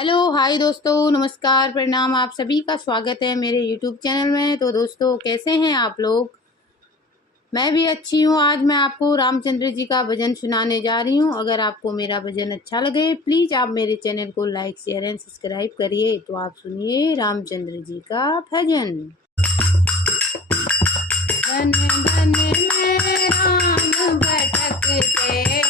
Hello hi दोस्तों, नमस्कार, प्रणाम। आप सभी का स्वागत है मेरे यूट्यूब चैनल में। तो दोस्तों, कैसे हैं आप लोग? मैं भी अच्छी हूँ। आज मैं आपको रामचंद्र जी का भजन सुनाने जा रही हूँ। अगर आपको मेरा भजन अच्छा लगे, प्लीज़ आप मेरे चैनल को लाइक, शेयर एंड सब्सक्राइब करिए। तो आप सुनिए रामचंद्र जी का भजन। धन धन में राम भटकते